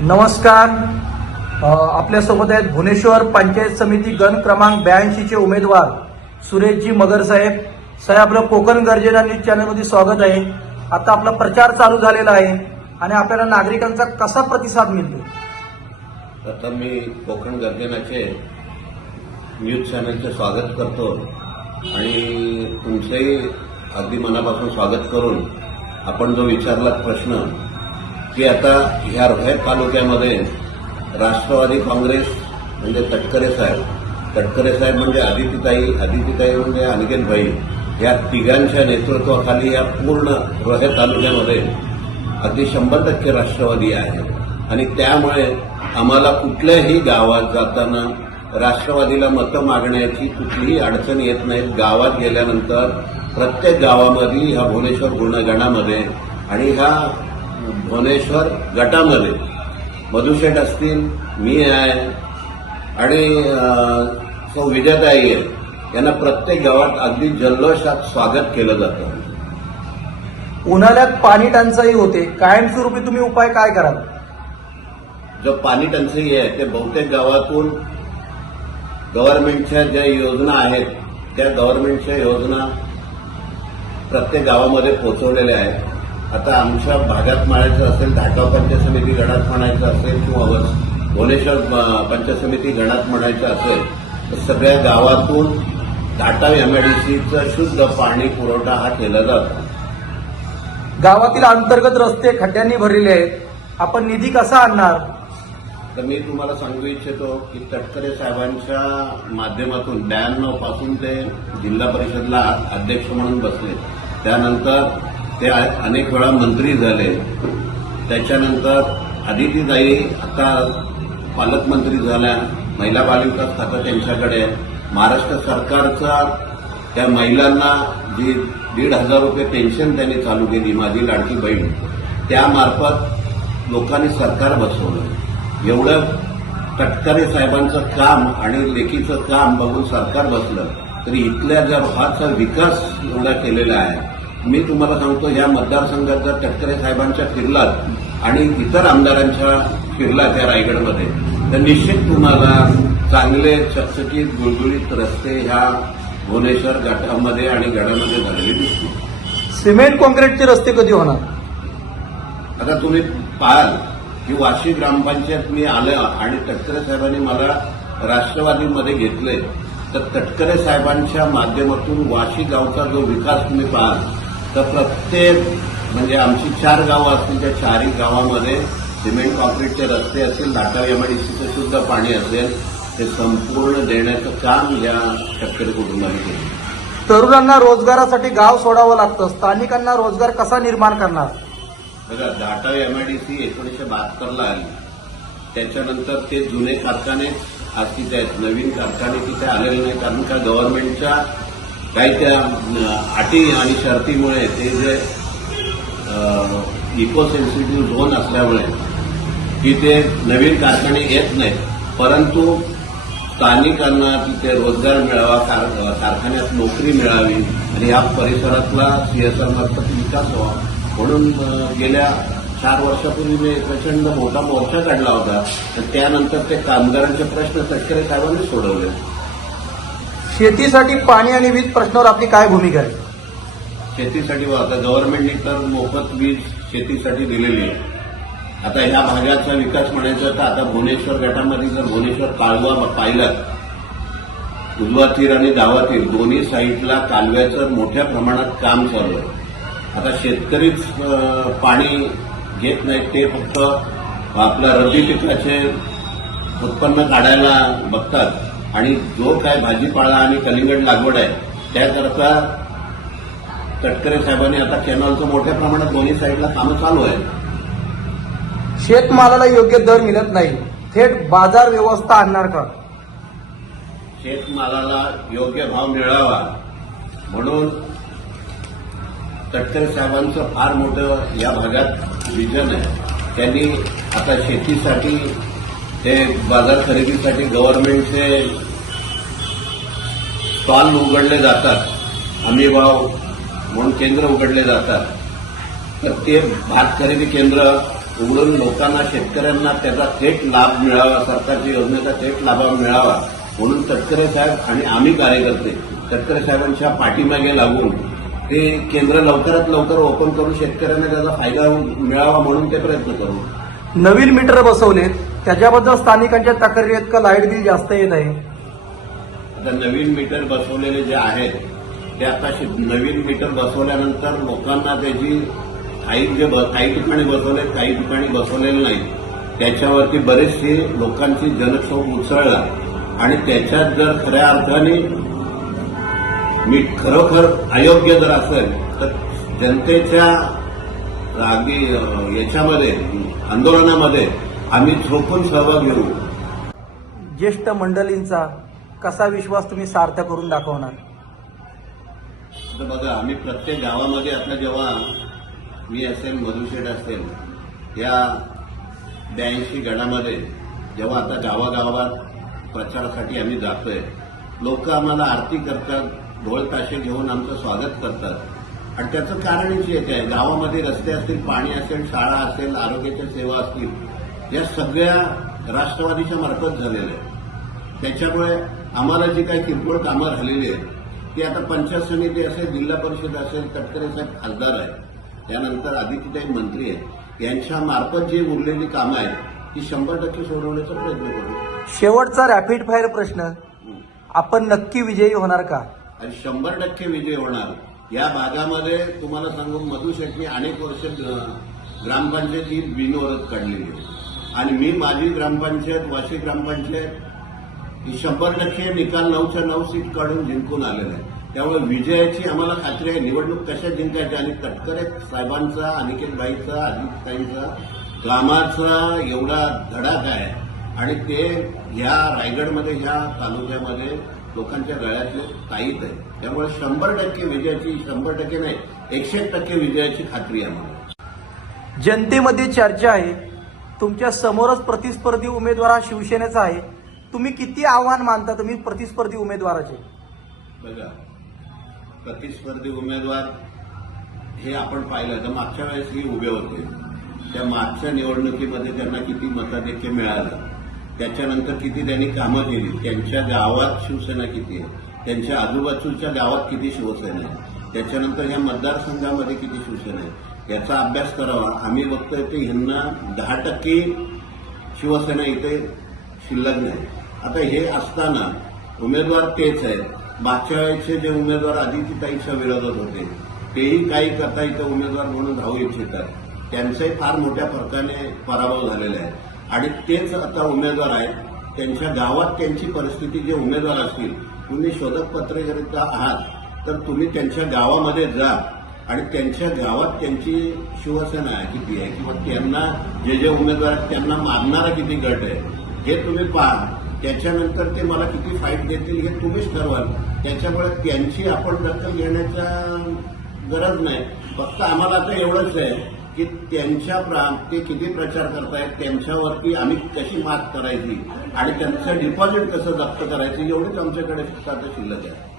नमस्कार. आपल्या आपल्यासोबत आहेत भुवनेश्वर पंचायत समिती गण क्रमांक ब्याऐंशीचे उमेदवार सुरेशजी मगर साहेब. साहेब आपलं कोकण गर्जना न्यूज चॅनलमध्ये स्वागत आहे. आता आपला प्रचार चालू झालेला आहे आणि आपल्याला नागरिकांचा कसा प्रतिसाद मिळतो? प्रथम मी कोकण गर्जनाचे न्यूज चॅनलचे स्वागत करतो आणि तुमचंही अगदी मनापासून स्वागत करून आपण जो विचारला प्रश्न की आता ह्या रोहे तालुक्यामध्ये राष्ट्रवादी काँग्रेस म्हणजे तटकरे साहेब. तटकरे साहेब म्हणजे आदितीताई आदितीताई म्हणजे अनिकेत भाई या तिघांच्या नेतृत्वाखाली या पूर्ण रोहे तालुक्यामध्ये अगदी शंभर टक्के राष्ट्रवादी आहे. आणि त्यामुळे आम्हाला कुठल्याही गावात जाताना राष्ट्रवादीला मतं मागण्याची कुठलीही अडचण येत नाही. गावात गेल्यानंतर प्रत्येक गावामध्ये ह्या भुवनेश्वर गुणगणामध्ये आणि ह्या भुवनेश्वर गटामध्ये. मधुशेठ असतील मी आहे. आणि सौ विजयताई आहे. यांना प्रत्येक गावात अगदी जल्लोषात स्वागत केलं जातं. उन्हाळ्यात पाणी टंचाई होते. कायमस्वरूपी तुम्ही उपाय काय कराल? जो पाणी टंचाई आहे ते बहुतेक गावातून गव्हर्नमेंटच्या ज्या योजना आहेत त्या गव्हर्नमेंटच्या योजना प्रत्येक गावामध्ये पोहोचवलेल्या आहेत. आता आमच्या भागात म्हणायचं असेल धाटाव पंचायत समिती गणात म्हणायचं असेल किंवा भुवनेश्वर पंचायत समिती गणात म्हणायचं असेल तर सगळ्या गावातून धाटाव एमआयडीसीचं शुद्ध पाणी पुरवठा हा केला जातो. गावातील अंतर्गत रस्ते खड्ड्यांनी भरलेले आहेत. आपण निधी कसा आणणार? तर मी तुम्हाला सांगू इच्छितो की तटकरे साहेबांच्या माध्यमातून ब्याण्णवपासून ते जिल्हा परिषदला अध्यक्ष म्हणून बसले. त्यानंतर ते अनेक वेळा मंत्री झाले. त्याच्यानंतर आदितीताई आता पालकमंत्री झाल्या. महिला बालिका खातं त्यांच्याकडे आहे. महाराष्ट्र सरकारचा त्या महिलांना जी दीड हजार रुपये पेन्शन त्यांनी चालू केली माझी लाडकी बहीण. त्यामार्फत लोकांनी सरकार बसवलं. एवढं तटकरे साहेबांचं काम आणि लेखीचं काम बघून सरकार बसलं. तरी इथल्या ज्या भागाचा विकास एवढा केलेला आहे मी तुम्हाला सांगतो या मतदारसंघात जर तटकरे साहेबांच्या फिरलात आणि इतर आमदारांच्या फिरला त्या रायगडमध्ये. तर निश्चित तुम्हाला चांगले चकचकीत गुळगुळीत रस्ते ह्या भुवनेश्वर गटामध्ये आणि गडामध्ये झालेले दिसतील. सिमेंट कॉन्क्रीटचे रस्ते कधी होणार? आता तुम्ही पाहाल की वाशी ग्रामपंचायत मी आलं आणि तटकरे साहेबांनी मला राष्ट्रवादीमध्ये घेतले तर तटकरे साहेबांच्या माध्यमातून वाशी गावचा जो विकास तुम्ही पाहाल तर प्रत्येक म्हणजे आमची चार गावं असतील त्या चारही गावामध्ये सिमेंट कॉन्क्रीटचे रस्ते असतील नाटा एमआयडीसीचं शुद्ध पाणी असेल ते संपूर्ण देण्याचं काम या तटकरे कुटुंबाने केलं. तरुणांना रोजगारासाठी गाव सोडावं लागतं. स्थानिकांना रोजगार कसा निर्माण करणार? बघा डाटा एमआयडीसी एकोणीसशे बहात्तरला आली. त्याच्यानंतर ते जुने कारखाने आज तिथे आहेत नवीन कारखाने तिथे आलेले नाही कारण का? गव्हर्नमेंटच्या काही त्या अटी आणि शर्तीमुळे ते जे इको सेन्सिटिव्ह झोन असल्यामुळे की ते नवीन कारखाने येत नाहीत. परंतु स्थानिकांना तिथे रोजगार मिळावा कार- कारखान्यात नोकरी मिळावी आणि या परिसरातला सीएसआर मार्फत विकास व्हावा. म्हणून गेल्या चार वर्षापूर्वी मी प्रचंड मोठा मोर्चा काढला होता. आणि त्यानंतर ते कामगारांचे प्रश्न तटकरे साहेबांनी सोडवले. शेतीसाठी पाणी आणि वीज प्रश्नावर आपली काय भूमिका आहे? शेतीसाठी आता गव्हर्नमेंटने तर मोफत वीज शेतीसाठी दिलेली आहे. आता ह्या भागाचा विकास म्हणायचा तर आता भुवनेश्वर गटामध्ये जर भुवनेश्वर कालवा पाहिलं उजवा तीर आणि डावा तीर दोन्ही साईडला कालव्याचं मोठ्या प्रमाणात काम चालू आहे. आता शेतकरीच पाणी घेत नाहीत ते फक्त आपल्या रब्बी पिकाचे उत्पन्न काढायला बघतात. आणि जो काय भाजीपाला आणि कलिंगड लागवड आहे त्याकरता तटकरे साहेबांनी आता कॅनॉलचं मोठ्या प्रमाणात दोन्ही साईडला कामं चालू आहेत. शेतमालाला योग्य दर मिळत नाही. थेट बाजार व्यवस्था आणणार का? शेतमालाला योग्य भाव मिळावा. म्हणून तटकरे साहेबांचं फार मोठं या भागात विजन आहे. त्यांनी आता शेतीसाठी ते बाजार खरेदीसाठी गव्हर्नमेंटचे स्टॉल उघडले जातात. हमी भाव म्हणून केंद्र उघडले जातात. तर ते भात खरेदी केंद्र उघडून लोकांना शेतकऱ्यांना त्याचा थेट लाभ मिळावा सरकारच्या योजनेचा थेट लाभ मिळावा म्हणून तटकरे साहेब आणि आम्ही कार्यकर्ते तटकरे साहेबांच्या पाठीमागे लागून ते केंद्र लवकरात लवकर ओपन करून शेतकऱ्यांना त्याचा फायदा मिळावा म्हणून ते प्रयत्न करू. नवीन मीटर बसवलेत. त्याच्याबद्दल स्थानिकांच्या तक्रारी आहेत का? लाइट बिल जास्त येत आहे आता नवीन मीटर बसवलेले जे आहेत ते आता नवीन मीटर बसवल्यानंतर लोकांना त्याची काही जे काही ठिकाणी बसवले काही ठिकाणी बसवलेले नाही. त्याच्यावरती बरेचसे लोकांची जनक्षोभ उसळला आणि त्याच्यात जर खऱ्या अर्थाने मी खरोखर अयोग्य जर असेल तर जनतेच्या रागी याच्यामध्ये आंदोलनामध्ये आम्ही झोपून सहभाग घेऊ. ज्येष्ठ मंडळींचा कसा विश्वास तुम्ही सार्थ करून दाखवणार? तर बघा आम्ही प्रत्येक गावामध्ये आता जेव्हा मी असेल मधुशेठ असेल या ब्याऐंशी गणामध्ये जेव्हा आता गावागावात प्रचारासाठी आम्ही जातोय लोक आम्हाला आरती करतात ढोल ताशे घेऊन आमचं स्वागत करतात. आणि त्याचं कारणच एक आहे गावामध्ये रस्ते असतील पाणी असेल शाळा असेल आरोग्याच्या सेवा असतील या सगळ्या राष्ट्रवादीच्या मार्फत झालेल्या आहेत. त्याच्यामुळे आम्हाला जी काही किरकोळ कामं झालेली आहेत ती आता पंचायत समिती असेल जिल्हा परिषद असेल तटकरे साहेब खासदार आहेत. त्यानंतर आदित्यताई मंत्री आहेत. यांच्या मार्फत जी उरलेली कामं आहेत ती शंभर टक्के सोडवण्याचा प्रयत्न करू. शेवटचा रॅपिड फायर प्रश्न. आपण नक्की विजयी होणार का? आणि शंभर टक्के विजय होणार. या भागामध्ये तुम्हाला सांगू मधु शेट्टी अनेक वर्ष अं, ग्रामपंचायत ही बिनवरत काढलेली आहे आणि मी माझी ग्रामपंचायत वाशी ग्रामपंचायत ही शंभर टक्के निकाल नऊच्या नऊ सीट काढून जिंकून आलेला आहे. त्यामुळे विजयाची आम्हाला खात्री आहे निवडणूक कशा जिंकायची आणि तटकरे साहेबांचा अनिकेत भाईचा अजितताईंचा कामाचा एवढा धडाक आहे आणि ते ह्या रायगडमध्ये ह्या तालुक्यामध्ये लोकांच्या गळ्यातले ताईत आहे त्यामुळे शंभर टक्के विजयाची शंभर टक्के नाही एकशे टक्के विजयाची खात्री आहे आम्हाला. जनतेमध्ये चर्चा आहे तुमच्या समोरच प्रतिस्पर्धी उमेदवार हा शिवसेनेचा आहे. तुम्ही किती आव्हान मानता तुम्ही प्रतिस्पर्धी उमेदवाराचे? बघा प्रतिस्पर्धी उमेदवार हे आपण पाहिलं तर मागच्या वेळेस हे उभे होते. त्या मागच्या निवडणुकीमध्ये त्यांना किती मताधिक्य मिळालं त्याच्यानंतर किती त्यांनी कामं केली त्यांच्या गावात शिवसेना किती आहे त्यांच्या आजूबाजूच्या गावात किती शिवसेना आहे त्याच्यानंतर या मतदारसंघामध्ये किती शिवसेना आहे. याचा अभ्यास करावा. आम्ही बघतोय ते ह्यांना दहा टक्के शिवसेना इथे शिल्लक नाही. आता हे असताना उमेदवार तेच आहेत. मागच्या वेळेचे जे उमेदवार आदित्यताईच्या विरोधात होते तेही काही करता इथं उमेदवार म्हणून धावू इच्छितात. त्यांचाही फार मोठ्या फरकाने पराभव झालेला आहे. आणि तेच आता उमेदवार आहेत. त्यांच्या गावात त्यांची परिस्थिती जे उमेदवार असतील तुम्ही शोधक पत्रकारिता आहात तर तुम्ही त्यांच्या गावामध्ये जा. आणि त्यांच्या गावात त्यांची शिवसेना किती आहे किंवा त्यांना जे जे उमेदवार आहेत त्यांना मारणारा किती गट आहे हे तुम्ही पहा. त्याच्यानंतर ते मला किती फाईट देतील हे तुम्हीच ठरवाल. त्याच्यामुळे त्यांची आपण दखल घेण्याचा गरज नाही. फक्त आम्हाला आता एवढंच आहे की त्यांच्या प्रा ते किती प्रचार करतायत त्यांच्यावरती आम्ही कशी मात करायची आणि त्यांचं डिपॉझिट कसं जप्त करायचं एवढीच आमच्याकडे फक्त आता शिल्लक आहे.